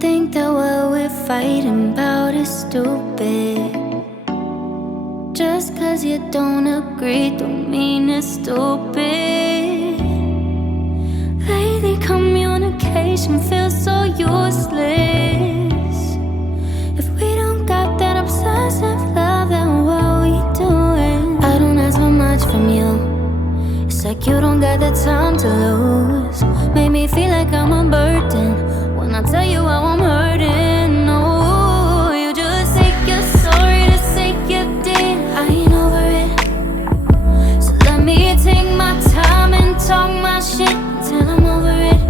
think that what we're fighting about is stupid. Just 'cause you don't agree don't mean it's stupid. Lately communication feels so useless. If we don't got that obsessive love, then what are we doing? I don't ask for much from you. It's like you don't got the time to lose. Make me feel like I'm a burden when I tell you how I'm hurting. No, you just say you're sorry to say you did. I ain't over it, so let me take my time and talk my shit till I'm over it.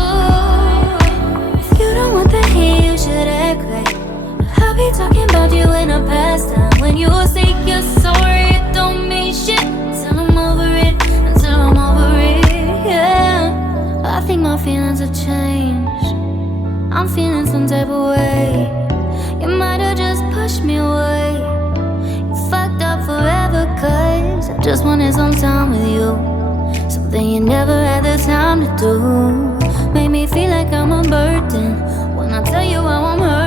Ooh, if you don't want the heat, you should act right. I'll be talking about you in the past time. When you say you're sorry, it don't mean shit till I'm over it, until I'm over it, yeah. I think my feelings have changed. I'm feeling some type of way. You might have just pushed me away. You fucked up forever 'cause I just wanted some time with you, something you never had the time to do. Made me feel like I'm a burden when I tell you how I'm hurt.